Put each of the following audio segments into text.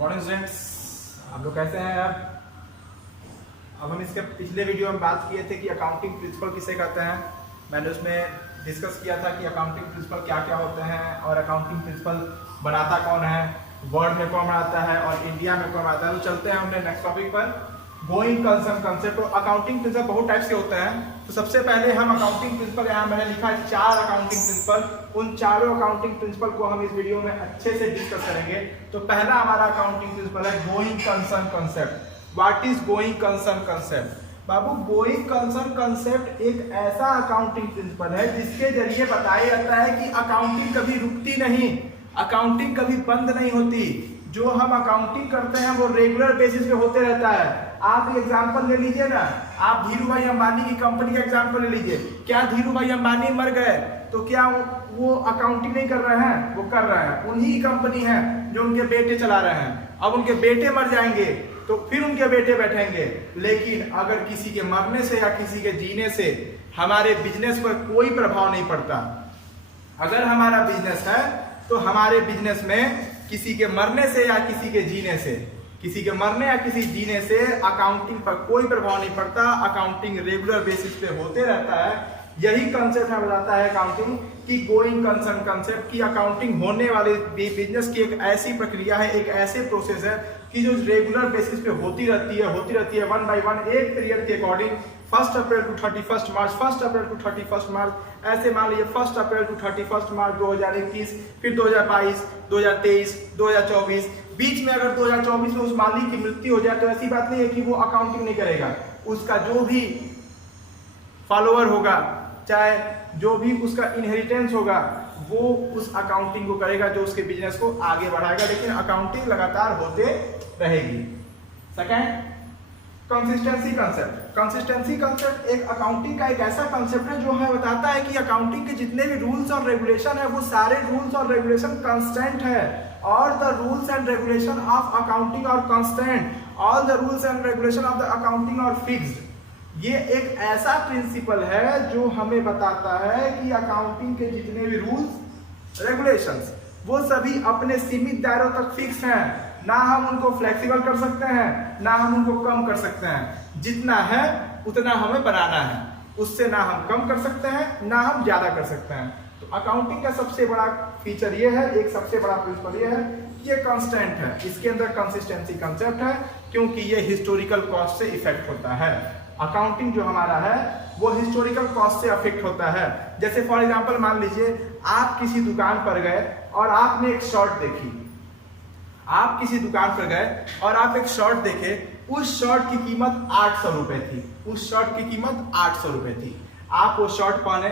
Morning students, आप लोग कैसे हैं यार। अब हम इसके पिछले वीडियो में बात किए थे कि अकाउंटिंग प्रिंसिपल किसे कहते हैं। मैंने उसमें डिस्कस किया था कि अकाउंटिंग प्रिंसिपल क्या क्या होते हैं और अकाउंटिंग प्रिंसिपल बनाता कौन है, वर्ल्ड में कौन बनाता है और इंडिया में कौन बनाता है। तो चलते हैं हमने नेक्स्ट टॉपिक पर, गोइंग कंसर्न कंसेप्ट। तो अकाउंटिंग प्रिंसिपल बहुत टाइप के होते हैं। तो सबसे पहले हम अकाउंटिंग प्रिंसिपल, यहाँ मैंने लिखा है 4 अकाउंटिंग प्रिंसिपल। उन चारों अकाउंटिंग प्रिंसिपल को हम इस वीडियो में अच्छे से डिस्कस करेंगे। तो पहला हमारा अकाउंटिंग प्रिंसिपल है going concern concept. What is going concern concept? Babu, going concern concept एक ऐसा अकाउंटिंग प्रिंसिपल है जिसके जरिए बताया जाता है कि अकाउंटिंग कभी रुकती नहीं, अकाउंटिंग कभी बंद नहीं होती। जो हम अकाउंटिंग करते हैं वो रेगुलर बेसिस पे होते रहता है। आप एग्जांपल ले लीजिए ना, आप धीरू भाई अंबानी की कंपनी का एग्जांपल ले लीजिए। क्या धीरू भाई अंबानी मर गए तो क्या वो अकाउंटिंग नहीं कर रहे हैं? वो कर रहे हैं। उन्हीं की कंपनी है जो उनके बेटे चला रहे हैं। अब उनके बेटे मर जाएंगे तो फिर उनके बेटे बैठेंगे। लेकिन अगर किसी के मरने से या किसी के जीने से हमारे बिजनेस पर कोई प्रभाव नहीं पड़ता। अगर हमारा बिजनेस है तो हमारे बिजनेस में किसी के मरने से या किसी के जीने से, किसी के मरने या किसी जीने से अकाउंटिंग पर कोई प्रभाव नहीं पड़ता। अकाउंटिंग रेगुलर बेसिस पे होते रहता है। यही कंसेप्ट हमें बताता है अकाउंटिंग की गोइंग कंसर्न कंसेप्ट की अकाउंटिंग होने वाले बिजनेस की एक ऐसी प्रक्रिया है, एक ऐसे प्रोसेस है कि जो रेगुलर बेसिस पे होती रहती है वन बाय वन, एक पीरियड के according. 1 April to 31 March, 1 April to 31 March, ऐसे मान लीजिए 1 अप्रैल टू 31 मार्च 2021, फिर 2022, 2023, 2024। बीच में अगर 2024 में उस मालिक की मृत्यु हो जाए तो ऐसी बात नहीं है कि वो अकाउंटिंग नहीं करेगा। उसका जो भी फॉलोअर होगा, चाहे जो भी उसका इनहेरिटेंस होगा, वो उस अकाउंटिंग को करेगा जो उसके बिजनेस को आगे बढ़ाएगा। लेकिन अकाउंटिंग लगातार होते रहेगी। Second, consistency concept. Consistency concept एक अकाउंटिंग का एक ऐसा कंसेप्ट है जो हमें बताता है कि अकाउंटिंग के जितने भी रूल्स और रेगुलेशन है वो सारे रूल्स और रेगुलेशन कांस्टेंट है। और the rules and regulation of accounting are constant, all the rules and regulation of the accounting are fixed. ये एक ऐसा प्रिंसिपल है जो हमें बताता है कि अकाउंटिंग के जितने भी रूल्स रेगुलेशंस वो सभी अपने सीमित दायरों तक फिक्स हैं। ना हम उनको फ्लेक्सिबल कर सकते हैं, ना हम उनको कम कर सकते हैं। जितना है उतना हमें बनाना है, उससे ना हम कम कर सकते हैं ना हम ज्यादा कर सकते हैं। तो अकाउंटिंग का सबसे बड़ा फीचर ये है, एक सबसे बड़ा प्रिंसिपल ये है, ये कांस्टेंट है। इसके अंदर कंसिस्टेंसी कंसेप्ट है क्योंकि ये हिस्टोरिकल कॉस्ट से इफेक्ट होता है। अकाउंटिंग जो हमारा है वो हिस्टोरिकल कॉस्ट से अफेक्ट होता है। जैसे फॉर एग्जांपल मान लीजिए आप किसी दुकान पर गए और आपने एक शर्ट देखी। आप किसी दुकान पर गए और आप एक शर्ट देखे, उस शर्ट की कीमत 800 रुपए थी। उस शर्ट की कीमत 800 रुपए थी। आप वो शर्ट पहने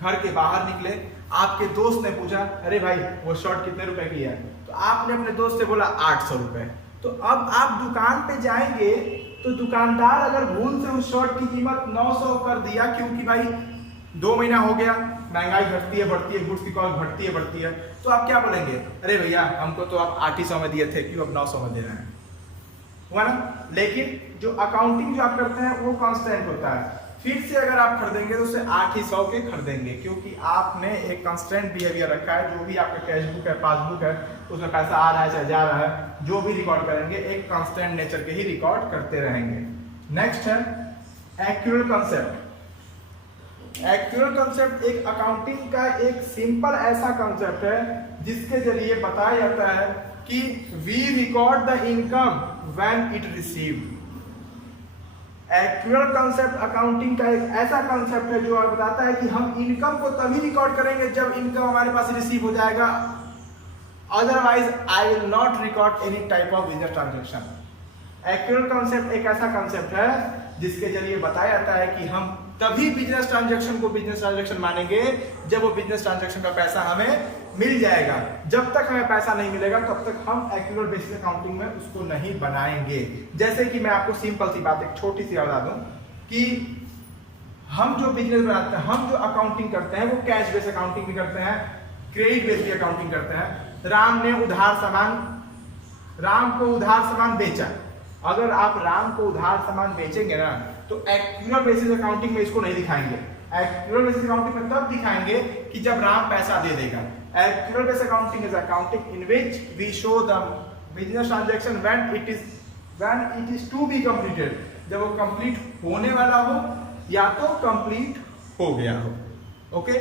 घर के बाहर निकले, आपके दोस्त ने पूछा, अरे भाई वो शर्ट कितने रुपए की है? तो आपने अपने दोस्त से बोला 800 रुपए। तो अब आप दुकान पे जाएंगे तो दुकानदार अगर भूल से उस शर्ट की कीमत 900 कर दिया, क्योंकि भाई 2 महीना हो गया, महंगाई घटती है बढ़ती है, गुड्स की कॉस्ट घटती है बढ़ती है, तो आप क्या बोलेंगे? अरे भैया हमको तो आप 800 में दिए थे, क्यों अब 900 में दे रहे हैं? हुआ ना? लेकिन जो अकाउंटिंग जो आप करते हैं वो कांस्टेंट होता है। फिर से अगर आप खरीदेंगे तो उसे 800 के खरीदेंगे, क्योंकि आपने एक कांस्टेंट बिहेवियर रखा है। जो भी आपका कैश बुक है, पासबुक है, उसमें पैसा आ रहा है चाहे जा रहा है, जो भी रिकॉर्ड करेंगे एक कांस्टेंट नेचर के ही रिकॉर्ड करते रहेंगे। नेक्स्ट है एक्यूरेट कंसेप्ट। एक्यूरेट कंसेप्ट एक अकाउंटिंग का एक सिंपल ऐसा कंसेप्ट है जिसके जरिए बताया जाता है कि we record the income when it received. Actual concept accounting का एक ऐसा कंसेप्ट है जो बताता है कि हम इनकम को तभी रिकॉर्ड करेंगे जब इनकम हमारे पास रिसीव हो जाएगा। Otherwise I will not record any type of business transaction. Actual concept एक ऐसा कंसेप्ट है जिसके जरिए बताया जाता है कि हम तभी बिजनेस ट्रांजेक्शन को बिजनेस ट्रांजेक्शन मानेंगे जब वो बिजनेस ट्रांजेक्शन का पैसा हमें मिल जाएगा। जब तक हमें पैसा नहीं मिलेगा तब तक हम एक्यूरेट बेसिस अकाउंटिंग में उसको नहीं बनाएंगे। जैसे कि मैं आपको सिंपल सी बात एक छोटी सी बता दूं कि हम जो बिजनेस बनाते हैं, हम जो अकाउंटिंग करते हैं वो कैश बेस अकाउंटिंग भी करते हैं, क्रेडिट बेस भी अकाउंटिंग करते हैं। राम को उधार सामान बेचा। अगर आप राम को उधार सामान बेचेंगे ना तो एक्यूरेट बेसिस अकाउंटिंग में इसको नहीं दिखाएंगे। एक्यूरेट बेसिस अकाउंटिंग में तब दिखाएंगे कि जब राम पैसा दे देगा। Accurate based accounting is accounting in which we show the business transaction when it is to be completed, जब वो कंप्लीट होने वाला हो या तो कंप्लीट हो गया हो। Okay.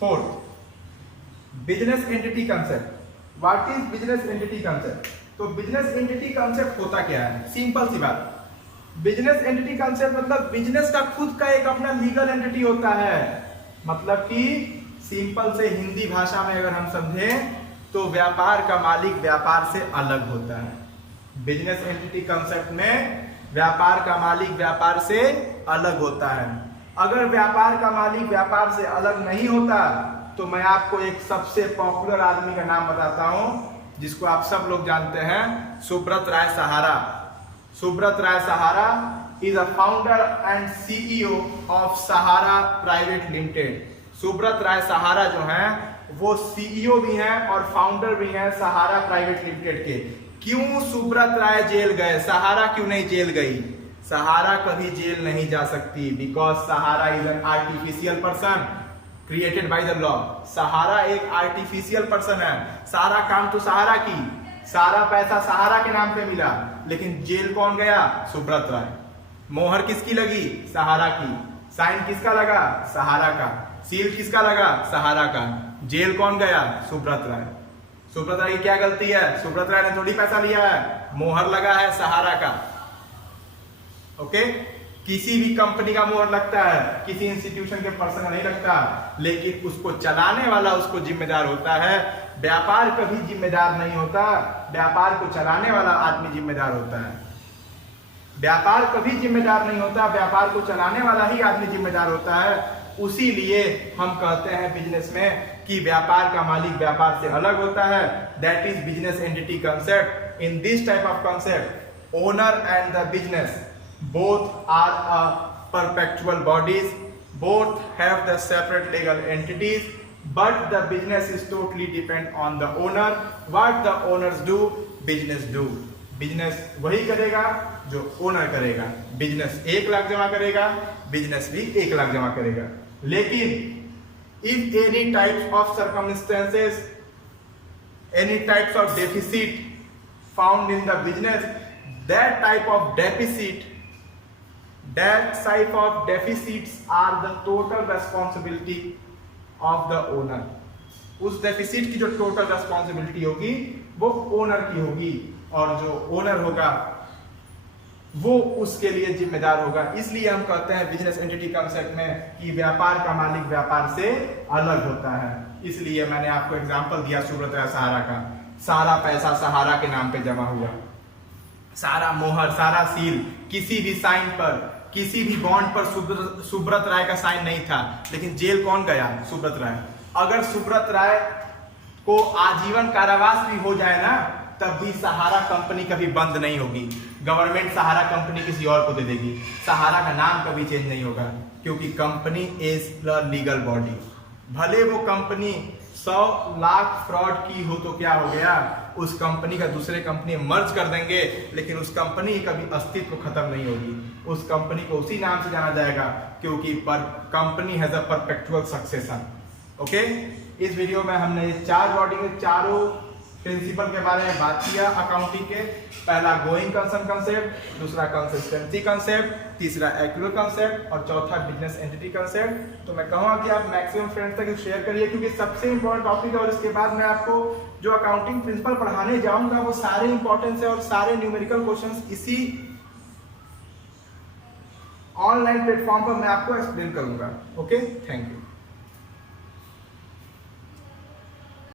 Fourth, business entity concept. What is business entity concept? तो बिजनेस एंटिटी कंसेप्ट होता क्या है? सिंपल सी बात, बिजनेस एंटिटी कंसेप्ट मतलब बिजनेस का खुद का एक अपना लीगल एंटिटी होता है। मतलब कि सिंपल से हिंदी भाषा में अगर हम समझें तो व्यापार का मालिक व्यापार से अलग होता है। बिजनेस एंटिटी कंसेप्ट में व्यापार का मालिक व्यापार से अलग होता है। अगर व्यापार का मालिक व्यापार से अलग नहीं होता तो मैं आपको एक सबसे पॉपुलर आदमी का नाम बताता हूं जिसको आप सब लोग जानते हैं, Subrata Roy Sahara. Subrata Roy Sahara is a founder and CEO of Sahara private limited. Subrata Roy Sahara जो हैं वो सीईओ भी हैं और फाउंडर भी हैं सहारा प्राइवेट लिमिटेड के। क्यों सुब्रत राय जेल गए? सहारा क्यों नहीं जेल गई? सहारा कभी जेल नहीं जा सकती because Sahara is an artificial person created by the law. Sahara एक आर्टिफिशियल पर्सन है। सारा काम तो सहारा की, सारा पैसा सहारा के नाम पे मिला, लेकिन जेल कौन गया? सुब्रत राय। मोहर किसकी लगी? सहारा की। साइन किसका लगा? सहारा का। सील किसका लगा? सहारा का। जेल कौन गया? सुब्रत राय। सुब्रत राय की क्या गलती है? सुब्रत राय ने थोड़ी पैसा लिया है, मोहर लगा है सहारा का। ओके। किसी भी कंपनी का मोहर लगता है, किसी इंस्टीट्यूशन के पर्सन का नहीं लगता, लेकिन उसको चलाने वाला उसको जिम्मेदार होता है। व्यापार कभी जिम्मेदार नहीं होता, व्यापार को चलाने वाला आदमी जिम्मेदार होता है। व्यापार कभी जिम्मेदार नहीं होता, व्यापार को चलाने वाला ही आदमी जिम्मेदार होता है। उसी लिए हम कहते हैं बिजनेस में कि व्यापार का मालिक व्यापार से अलग होता है। That is business entity concept. In this type of concept owner and the business both are perpetual bodies, both have the separate legal entities, but the business is totally depend on the owner. What the owners do, business do. Business वही करेगा जो owner करेगा। Business 1 lakh जमा करेगा, business भी 1 लाख जमा करेगा। लेकिन if any types of circumstances, any types of deficit found in the business, that type of deficits are the total responsibility of the owner. उस डेफिसिट की जो टोटल रेस्पॉन्सिबिलिटी होगी वो ओनर की होगी, और जो ओनर होगा वो उसके लिए जिम्मेदार होगा। इसलिए हम कहते हैं बिजनेस एंटिटी कंसेप्ट में कि व्यापार का मालिक व्यापार से अलग होता है। इसलिए मैंने आपको एग्जांपल दिया सुब्रत राय सहारा का। सारा पैसा सहारा के नाम पे जमा हुआ, सारा मोहर, सारा सील, किसी भी साइन पर, किसी भी बॉन्ड पर सुब्रत राय का साइन नहीं था, लेकिन जेल कौन गया? सुब्रत राय। अगर सुब्रत राय को आजीवन कारावास भी हो जाए ना, तब भी सहारा कंपनी कभी बंद नहीं होगी। गवर्नमेंट सहारा कंपनी किसी और को दे देगी, सहारा का नाम कभी चेंज नहीं होगा, क्योंकि company is the legal body. भले वो कंपनी 100 लाख फ्रॉड की हो तो क्या हो गया, उस कंपनी का दूसरे कंपनी मर्ज कर देंगे, लेकिन उस कंपनी की कभी अस्तित्व खत्म नहीं होगी। उस कंपनी को उसी नाम से जाना जाएगा, क्योंकि company has a perpetual succession. Okay. इस वीडियो में हमने ये 4 बॉडी के चारों प्रिंसिपल के बारे में बात किया अकाउंटिंग के। पहला गोइंग कंसर्न कंसेप्ट, दूसरा कंसिस्टेंसी कंसेप्ट, तीसरा एक्यूरेट कंसेप्ट और चौथा बिजनेस एंटिटी कंसेप्ट। तो मैं कहूँगा कि आप मैक्सिमम फ्रेंड्स तक शेयर करिए, क्योंकि सबसे इंपॉर्टेंट टॉपिक है। और इसके बाद मैं आपको जो अकाउंटिंग प्रिंसिपल पढ़ाने जाऊंगा वो सारे इंपॉर्टेंस है और सारे न्यूमेरिकल क्वेश्चंस इसी ऑनलाइन प्लेटफॉर्म पर मैं आपको एक्सप्लेन करूंगा। Okay, thank you.